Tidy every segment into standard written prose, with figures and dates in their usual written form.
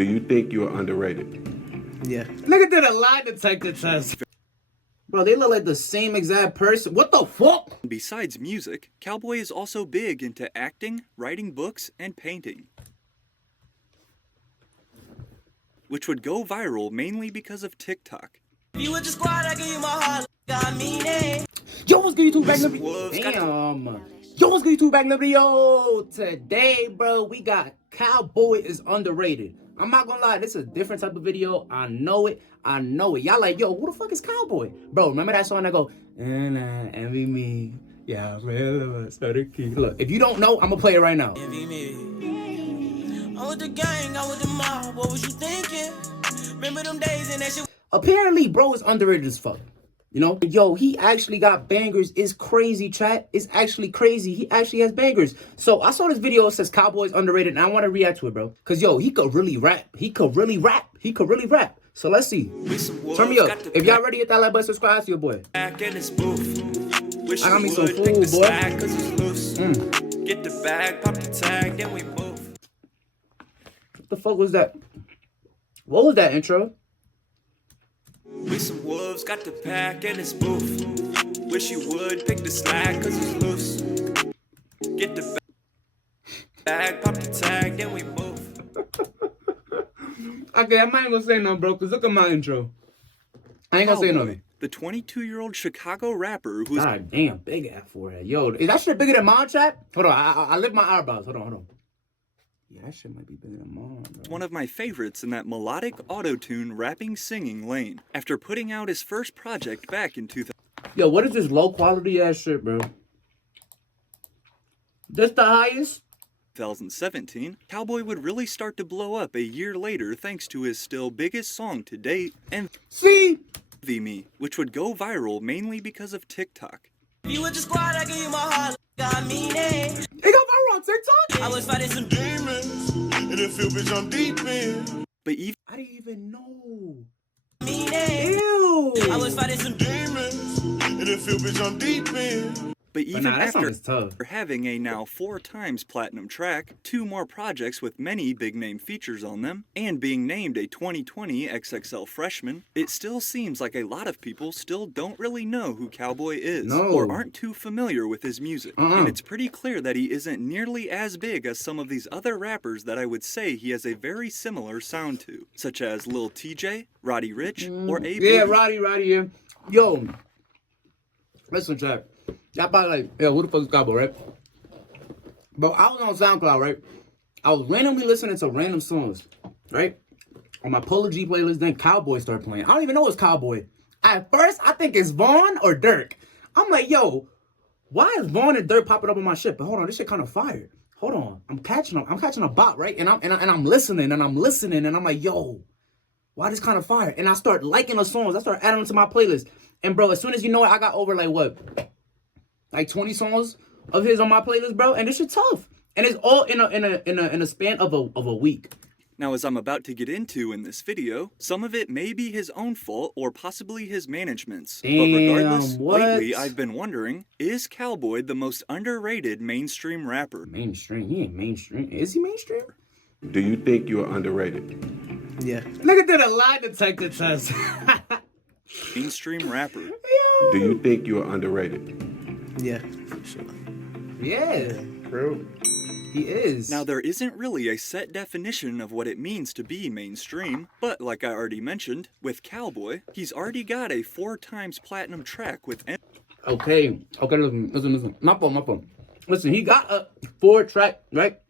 Do you think you are underrated? Yeah. Nigga did a lie detector test. Bro, they look like the same exact person. What the fuck? Besides music, Calboy is also big into acting, writing books, and painting, which would go viral mainly because of TikTok. You with the squad, I give you my heart. I mean it. Yo, what's good, YouTube? Back Liberty. Damn. Yo, what's good, YouTube? Back Liberty. Yo, today, bro, we got Calboy is underrated. I'm not gonna lie, this is a different type of video. I know it. I know it. Y'all like, yo, who the fuck is Calboy? Bro, remember that song that go, envy me. Yeah, look, if you don't know, I'm gonna play it right now. Envy me. I'm with the gang, I'm with the mob. What was you thinking? Remember them days and that shit. Apparently, bro is underrated as fuck. You know? Yo, he actually got bangers. It's crazy, chat. It's actually crazy. He actually has bangers. So, I saw this video that says Calboy's underrated, and I want to react to it, bro. Because, yo, he could really rap. He could really rap. He could really rap. So, let's see. Turn me up. If y'all ready, hit that like button, subscribe to your boy. I got me some food, boy. Get the bag, pop the tag, then we move. What the fuck was that? What was that intro? We some wolves, got the pack and it's boof. Wish you would pick the slack cause it's loose. Get the bag, pop the tag, then we move. Okay, I'm not even gonna say nothing, bro, because look at my intro. I ain't gonna say nothing. The 22-year-old Chicago rapper who's... God damn, big ass forehead. Yo, is that shit bigger than mine, chat? Hold on, I lift my eyebrows. Hold on. Yeah, that shit might be bigger than mine, bro. One of my favorites in that melodic auto-tune rapping singing lane after putting out his first project back in 2000. Yo, what is this low quality ass shit, bro? This the highest? 2017, Calboy would really start to blow up a year later thanks to his still biggest song to date, See? Envy Me, which would go viral mainly because of TikTok. You with the squad, I give you my heart. I mean it. It got viral on TikTok? I was fighting some demons. And it feel bitch I'm deep in. But even I didn't even know. I mean it. Ew. I was fighting some demons. And it feel bitch I'm deep in. But even that song after is tough. having a now 4 times platinum track, 2 more projects with many big name features on them, and being named a 2020 XXL freshman, it still seems like a lot of people still don't really know who Calboy is, or aren't too familiar with his music. And it's pretty clear that he isn't nearly as big as some of these other rappers that I would say he has a very similar sound to, such as Lil TJ, Roddy Ricch, or A. Yeah, Boogie. Roddy, yeah. Yo, listen, chat. Y'all probably like, yo, who the fuck is Calboy, right? Bro, I was on SoundCloud, right? I was randomly listening to random songs, right? On my Polo G playlist, then Calboy started playing. I don't even know it's Calboy. At first, I think it's Vaughn or Dirk. I'm like, yo, why is Vaughn and Dirk popping up on my shit? But hold on, this shit kind of fire. Hold on, I'm catching a bot, right? And I'm listening, and I'm like, yo, why this kind of fire? And I start liking the songs. I start adding them to my playlist. And bro, as soon as you know it, I got over like what? Like 20 songs of his on my playlist, bro, and this shit tough. And it's all in a span of a week. Now, as I'm about to get into in this video, some of it may be his own fault or possibly his management's. Damn, but regardless, what? lately I've been wondering, is Calboy the most underrated mainstream rapper? Mainstream? He ain't mainstream. Is he mainstream? Do you think you are underrated? Yeah. Nigga did a lie detector test. Mainstream rapper. Do you think you are underrated? Yeah, for sure. Yeah, bro. He is. Now, there isn't really a set definition of what it means to be mainstream, but like I already mentioned, with Calboy, he's already got a 4 times platinum track with... Okay, listen. My phone. Listen, he got a 4 track, right?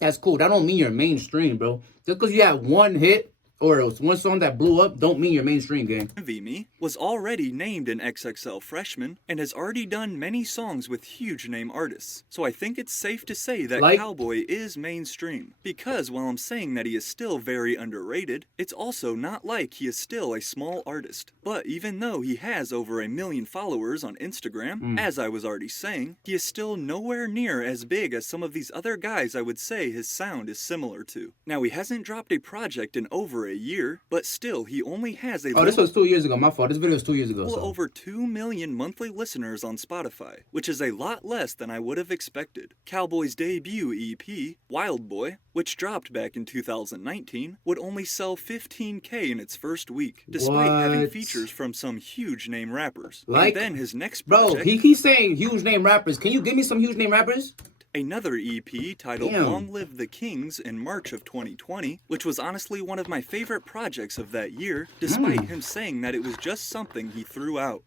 That's cool. That don't mean you're mainstream, bro. Just because you have one hit or one song that blew up don't mean you're mainstream, gang. Envy Me was already named an XXL freshman and has already done many songs with huge name artists. So I think it's safe to say that Calboy is mainstream. Because while I'm saying that he is still very underrated, it's also not like he is still a small artist. But even though he has over 1 million followers on Instagram, as I was already saying, he is still nowhere near as big as some of these other guys I would say his sound is similar to. Now, he hasn't dropped a project in over a year, but still he only has a Oh, this was 2 years ago. My fault. This video was 2 years ago. little So. over 2 million monthly listeners on Spotify, which is a lot less than I would have expected. Calboy's debut EP, Wild Boy, which dropped back in 2019, would only sell 15K in its first week, despite having What? features from some huge name rappers. Like- and then his next Bro, project, he keeps saying huge name rappers. Can you give me some huge name rappers? another EP titled Damn. Long Live the Kings in March of 2020, which was honestly one of my favorite projects of that year, despite him saying that it was just something he threw out.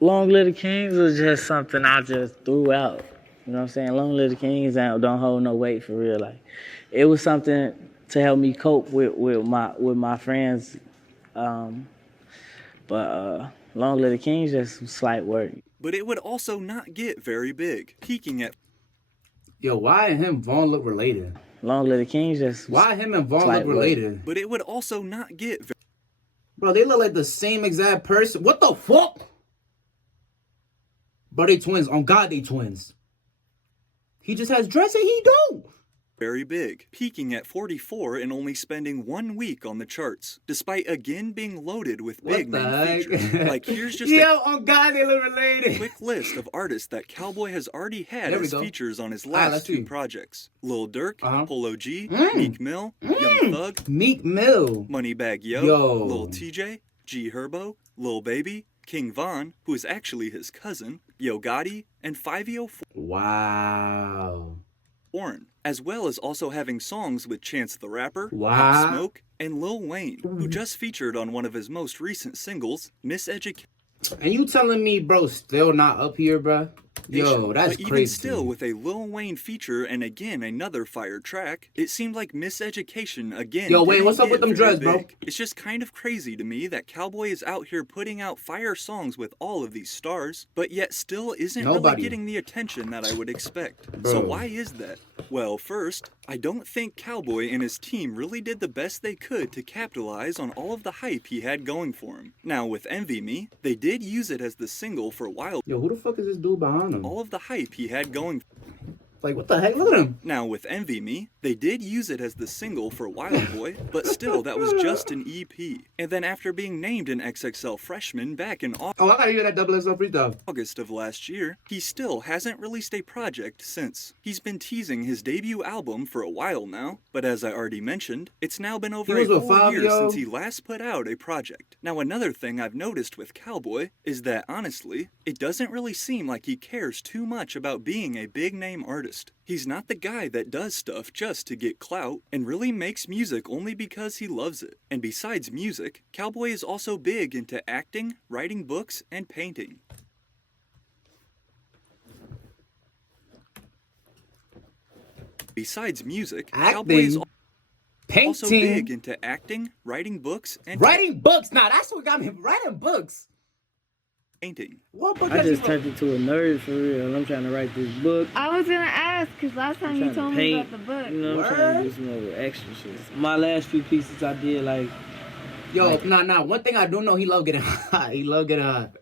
Long Live the Kings was just something I just threw out. You know what I'm saying? Long Live the Kings don't hold no weight for real. Like, it was something to help me cope with my friends. Long Live the Kings just some slight work. But it would also not get very big, peaking at Yo, why and him Vaughn look related? Long Live the Kings just Why him and Vaughn Slight look work. related? but it would also not get very Bro, they look like the same exact person. What the fuck? Bro, they twins. On God, they twins. He just has dreads and he don't. very big, peaking at 44 and only spending 1 week on the charts, despite again being loaded with What big the name heck? features. Like, here's just Yo, on God, they look related. a quick list of artists that Calboy has already had There we as go. features on his let's last two see. projects. Lil Durk, Uh-huh. Polo G, Mm. Meek Mill, Young Thug, Meek Mill. Moneybagg Yo, Yo. Lil TJ, G Herbo, Lil Baby, King Von, who is actually his cousin, Yo Gotti, and 504. Wow. Warren, as well as also having songs with Chance the Rapper, Wow. Pop Smoke, and Lil Wayne, who just featured on one of his most recent singles, Miseducation. And you telling me, bro, still not up here, bro? Yo, that's But even crazy. still, with a Lil Wayne feature and again another fire track, it seemed like Miseducation again. Yo, Wayne, didn't what's up get with them very dreads, bro? big. It's just kind of crazy to me that Calboy is out here putting out fire songs with all of these stars, but yet still isn't really Nobody. getting the attention that I would expect. So Bro. why is that? Well, first, I don't think Calboy and his team really did the best they could to capitalize on all of the hype he had going for him. Now, with Envy Me, they did use it as the single for Wild. Yo, who the fuck is this dude behind him? All of the hype he had going. Like, what the heck? Look at him. Now, with Envy Me, they did use it as the single for Wild Boy, but still, that was just an EP. And then after being named an XXL freshman back in Oh, I gotta hear that double XL freestyle. August of last year, he still hasn't released a project since. He's been teasing his debut album for a while now, but as I already mentioned, it's now been over He a was with whole year Fabio. since he last put out a project. Now, another thing I've noticed with Calboy is that, honestly, it doesn't really seem like he cares too much about being a big name artist. He's not the guy that does stuff just to get clout, and really makes music only because he loves it. And besides music, Calboy is also big into acting, writing books, and painting. Besides music, Calboy is Acting, also big painting, into acting, writing books, and writing books. Nah, that's what got me writing books. painting. What book I got you? just turned into a nerd for real. I'm trying to write this book. I was gonna ask because last time you I'm trying told to me paint. about the book. You know, I'm trying to do some other extra shit. My last few pieces I did like Yo, nah. One thing I do know, he love getting hot. He love getting hot.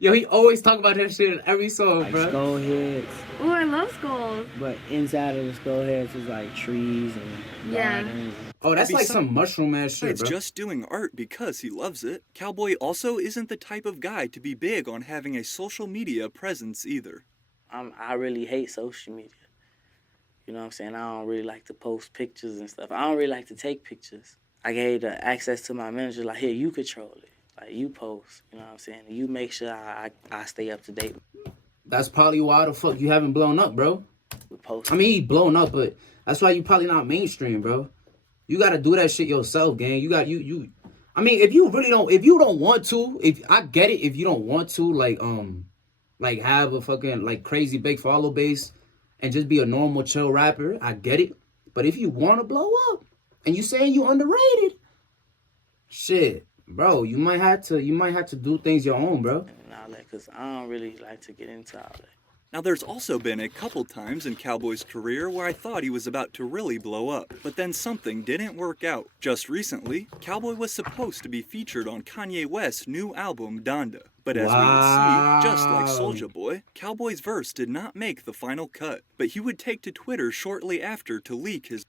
Yo, he always talk about that shit in every song, bro. skull heads, Oh, I love skulls. but inside of the skull heads is like trees and Yeah. gardens. Oh, that's Maybe like some- some mushroom ass shit, Besides bro. just doing art because he loves it, Calboy also isn't the type of guy to be big on having a social media presence either. I really hate social media. You know what I'm saying? I don't really like to post pictures and stuff. I don't really like to take pictures. I gave the access to my manager, like, here, you control it. Like, you post, you know what I'm saying? You make sure I stay up to date That's probably why the fuck you haven't blown up, bro. with posting. I mean, he blown up, but that's why you probably not mainstream, bro. You gotta do that shit yourself, gang. You got you. I mean, if you don't want to, if I get it, if you don't want to, like have a fucking like crazy big follow base and just be a normal chill rapper, I get it. But if you want to blow up and you saying you underrated, shit, bro, you might have to do things your own, bro. and all that, because I don't really like to get into all that. Now, there's also been a couple times in Calboy's career where I thought he was about to really blow up, but then something didn't work out. Just recently, Calboy was supposed to be featured on Kanye West's new album, Donda. But as we would see, just like Wow. Soulja Boy, Calboy's verse did not make the final cut, but he would take to Twitter shortly after to leak his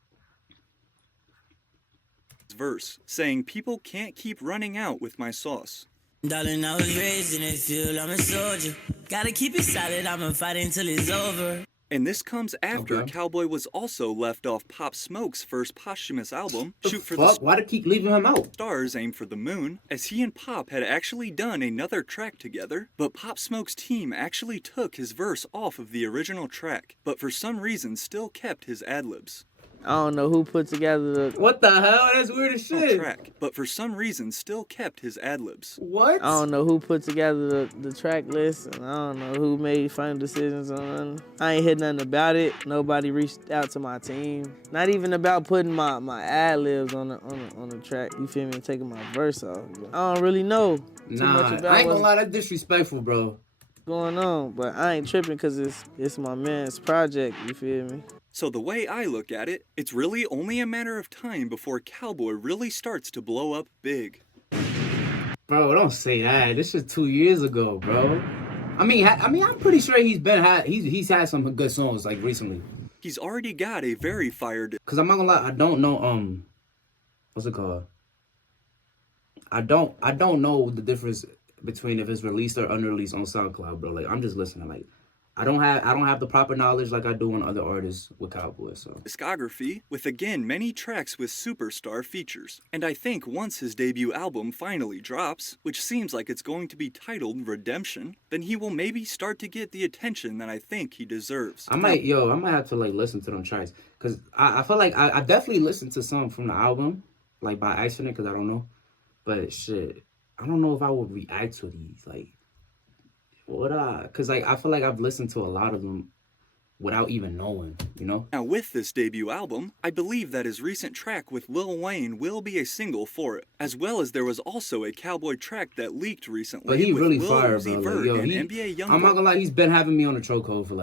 verse, saying people can't keep running out with my sauce. Darling, I was raised in a field, I'm a soldier. Gotta keep it solid, I'ma fight until it's over. And this comes after Okay. Calboy was also left off Pop Smoke's first posthumous album, Shoot for Fuck, why do they keep leaving him out? Stars, Aim for the Moon, as he and Pop had actually done another track together, but Pop Smoke's team actually took his verse off of the original track, but for some reason still kept his ad-libs. I don't know who put together the. What the hell? That's weird as shit. Track, but for some reason still kept his ad-libs. What? I don't know who put together the track list, and I don't know who made final decisions on. I ain't heard nothing about it. Nobody reached out to my team. Not even about putting my ad libs on the track. You feel me? Taking my verse off. I don't really know too much about I ain't gonna what's lie, that's disrespectful, bro. going on, but I ain't tripping because it's my man's project. You feel me? So the way I look at it, it's really only a matter of time before Calboy really starts to blow up big. Bro, don't say that. This is 2 years ago, bro. I mean, I'm pretty sure he's had some good songs like recently. He's already got a very fire Cause I'm not gonna lie, I don't know what's it called? I don't know the difference between if it's released or unreleased on SoundCloud, bro. Like I'm just listening. Like I don't have the proper knowledge like I do on other artists with Calboy. So discography with again many tracks with superstar features. And I think once his debut album finally drops, which seems like it's going to be titled Redemption, then he will maybe start to get the attention that I think he deserves. I might have to like listen to them tracks. Cause I feel like I definitely listened to some from the album, like by accident, cause I don't know. But shit, I don't know if I would react to these. Like cause like I feel like I've listened to a lot of them without even knowing, you know? Now with this debut album, I believe that his recent track with Lil Wayne will be a single for it, as well as there was also a Calboy track that leaked recently. But he with really Lil fire, Uzi bro. Like, Vert yo, and he, NBA Youngboy. I'm not gonna lie, he's been having me on the chokehold for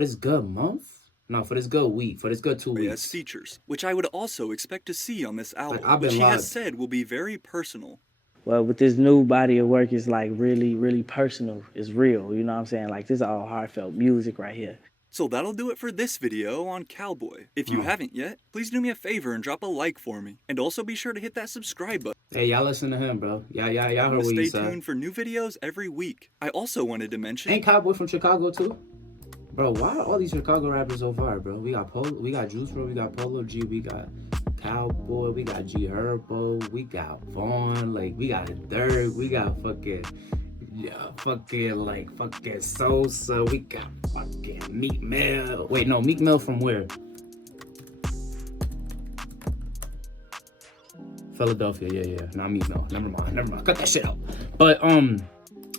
this good month? No, for this good week, for this good 2 weeks. As features, which I would also expect to see on this album, I've been which he live. has said will be very personal. Well, with this new body of work, it's like really, really personal. It's real, you know what I'm saying? Like, this is all heartfelt music right here. So that'll do it for this video on Calboy. If you haven't yet, please do me a favor and drop a like for me. And also be sure to hit that subscribe button. Hey, y'all listen to him, bro. Y'all heard what he Stay said. tuned for new videos every week. I also wanted to mention... Ain't Calboy from Chicago too? Bro, why are all these Chicago rappers so far, bro? We got Juice WRLD, we got Polo G, we got Calboy, we got G Herbo, we got Vaughn, like we got Dirk, we got fucking Sosa, we got fucking Meek Mill. Wait, no, Meek Mill from where? Philadelphia, yeah. Not Meek Mill. Never mind. Cut that shit out. But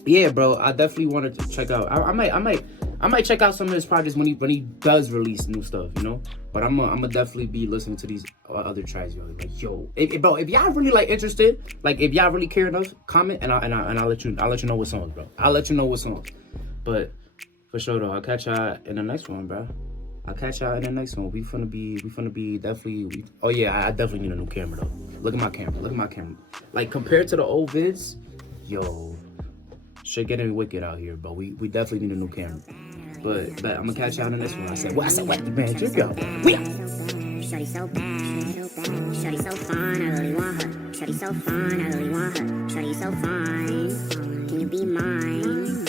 yeah, bro, I definitely wanted to check out. I might check out some of his projects when he does release new stuff, you know. But I'm gonna definitely be listening to these other tracks, yo. Like, yo, bro, if y'all really like interested, like if y'all really care enough, comment and I'll let you know what songs, bro. I'll let you know what songs. But for sure though, I'll catch y'all in the next one, bro. We finna be definitely. Oh yeah, I definitely need a new camera though. Look at my camera. Like compared to the old vids, yo, shit getting wicked out here, bro. We definitely need a new camera. But I'm gonna catch y'all in the next one. I said, what the man? Check out. We out. Shorty so bad, shorty so fine, I really want her. Shorty so fine, I really want her. Shorty so fine, can you be mine?